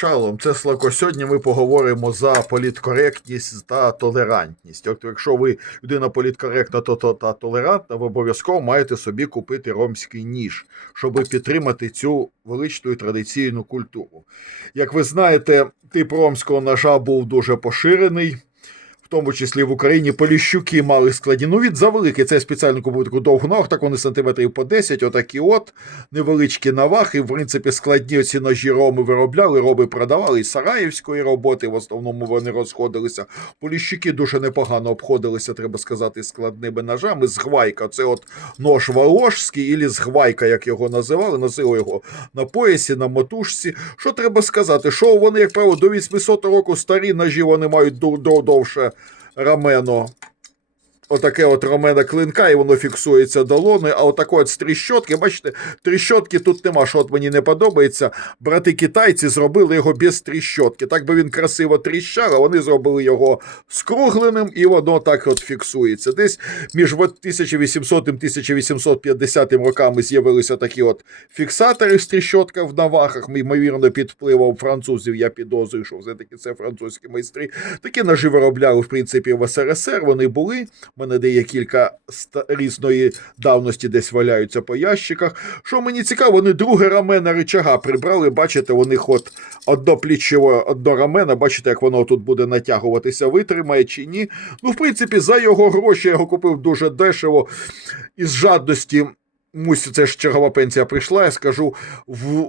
Шалом, це Слако. Сьогодні ми поговоримо за політкоректність та толерантність. Тобто, якщо ви людина політкоректна то, то, та толерантна, ви обов'язково маєте собі купити ромський ніж, щоб підтримати цю величну і традиційну культуру. Як ви знаєте, тип ромського ножа був дуже поширений. Тому числі в Україні поліщуки мали складні. Ну, від завеликий. Це спеціально купив таку довгу ногу, так вони сантиметрів по 10, отакі от, невеличкі навахи. В принципі, складні оці ножі роми виробляли, роби продавали із Сараївської роботи, в основному вони розходилися. Поліщуки дуже непогано обходилися, треба сказати, складними ножами. Згвайка, це от нож Воложський, ілі згвайка, як його називали, носили його на поясі, на мотушці. Що треба сказати? Що вони, як правило, до 800 року старі ножі вони мають довше рамено. Отаке от рамена клинка, і воно фіксується долоною, а отаке от з тріщотки, бачите, тріщотки тут нема, що от мені не подобається. Брати китайці зробили його без тріщотки. Так би він красиво тріщав, а вони зробили його скругленим, і воно так от фіксується. Десь між 1800 і 1850 роками з'явилися такі от фіксатори з тріщотка в навахах, ймовірно, під впливом французів, я підозрюю, що все-таки це французькі майстри. Такі ножі виробляли, в принципі, в СРСР, вони були. Мене де є кілька різної давності десь валяються по ящиках. Що мені цікаво, вони друге рамена рычага прибрали. Бачите, у них от одно плічове, одно рамена. Бачите, як воно тут буде натягуватися, витримає чи ні. Ну, в принципі, за його гроші я його купив дуже дешево. Із жадності. Мусь, це ж чергова пенсія прийшла, я скажу. В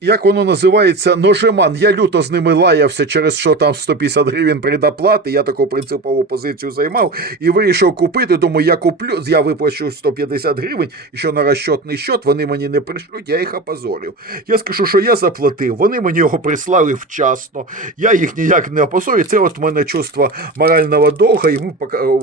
як воно називається, ножеман. Я люто з ними лаявся через що там 150 гривень предоплати. Я таку принципову позицію займав і вирішив купити. Думаю, я куплю, я виплачу 150 гривень, і що на розчетний счет вони мені не пришлють, я їх опозорив. Я скажу, що я заплатив. Вони мені його прислали вчасно. Я їх ніяк не опозорю. Це от в мене чувство морального довга. Йому пока.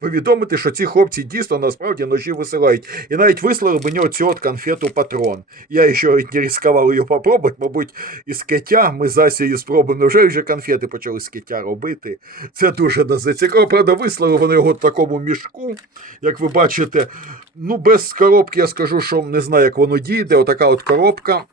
Повідомити, що ці хлопці дійсно насправді ножі висилають. І навіть вислали мені оцю от конфету патрон. Я ще не ризикував її попробувати, мабуть, із киття ми з Асією спробуємо. Вже вже конфети почали з киття робити. Це дуже нас зацікавило. Правда, вислали вони його в такому мішку, як ви бачите. Ну, без коробки я скажу, що не знаю, як воно дійде. Отака от коробка.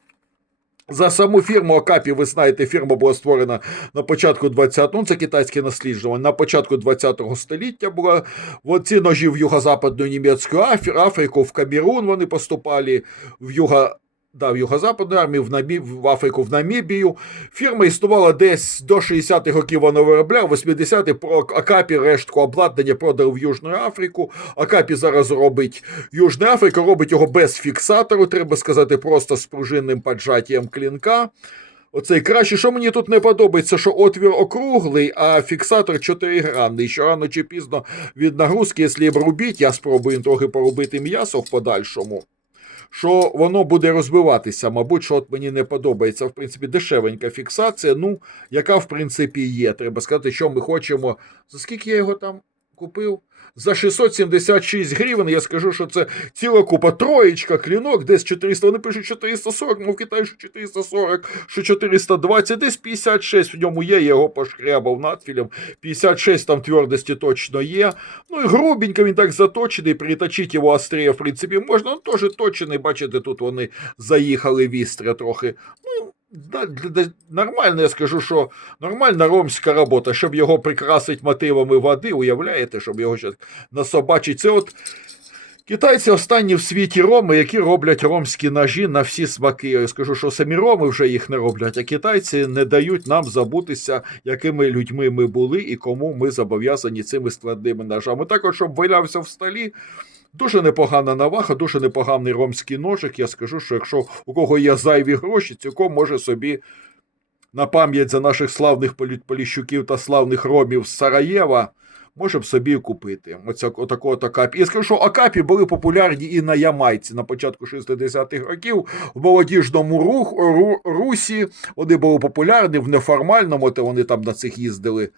За саму фірму Акапі, ви знаєте, фірма була створена на початку 20-го, ну це китайське насліджування, на початку 20-го століття була. От ножі в юго-западну німецьку Африку, в Камерун вони поступали, в юго Да, в Юго-Западну армію, в, Намі... в Африку, в Намібію. Фірма існувала десь до 60-х років вона виробляла, 80-х про Акапі рештку обладнання продав в Южну Африку. Акапі зараз робить Южна Африка, робить його без фіксатору, треба сказати, просто з пружинним поджаттям клінка. Оцей краще, що мені тут не подобається, що отвір округлий, а фіксатор чотиригранний. Що рано чи пізно від нагрузки, якщо робіть, я спробую трохи поробити м'ясо в подальшому що воно буде розбиватися. Мабуть, що от мені не подобається, в принципі, дешевенька фіксація, ну, яка, в принципі, є. Треба сказати, що ми хочемо. За скільки я його там купив? За 676 гривень я скажу, що це ціла купа троєчка, клінок, десь 400, вони пишуть 440, ну в Китаї що 440, що 420, десь 56 в ньому є, я його пошкрябав надфілем, 56 там твердості точно є. Ну і грубенько він так заточений, приточити його остріє, в принципі, можна, ну теж точений, бачите, тут вони заїхали вістря трохи. Ну, нормально, я скажу, що нормальна ромська робота, щоб його прикрасити мотивами води, уявляєте, щоб його ще насобачити. Це от китайці останні в світі роми, які роблять ромські ножі на всі смаки. Я скажу, що самі роми вже їх не роблять, а китайці не дають нам забутися, якими людьми ми були і кому ми зобов'язані цими складними ножами. Також, щоб валявся в столі. Дуже непогана наваха, дуже непоганий ромський ножик. Я скажу, що якщо у кого є зайві гроші, цілком може собі на пам'ять за наших славних полі- поліщуків та славних ромів з Сараєва, може б собі купити. Оця, отакого Акапі. Я скажу, що Акапі були популярні і на Ямайці на початку 60-х років в молодіжному рух, ру, русі. Вони були популярні в неформальному, то вони там на цих їздили.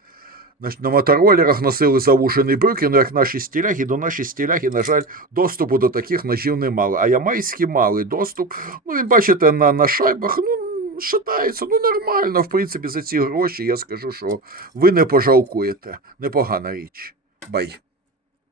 На, на моторолерах носили завушені брюки, ну як наші стіляги, до наші стіляги, на жаль, доступу до таких ножів не мали. А ямайські мали доступ. Ну, він бачите, на, на шайбах, ну, шатається, ну нормально, в принципі, за ці гроші я скажу, що ви не пожалкуєте. Непогана річ. Бай.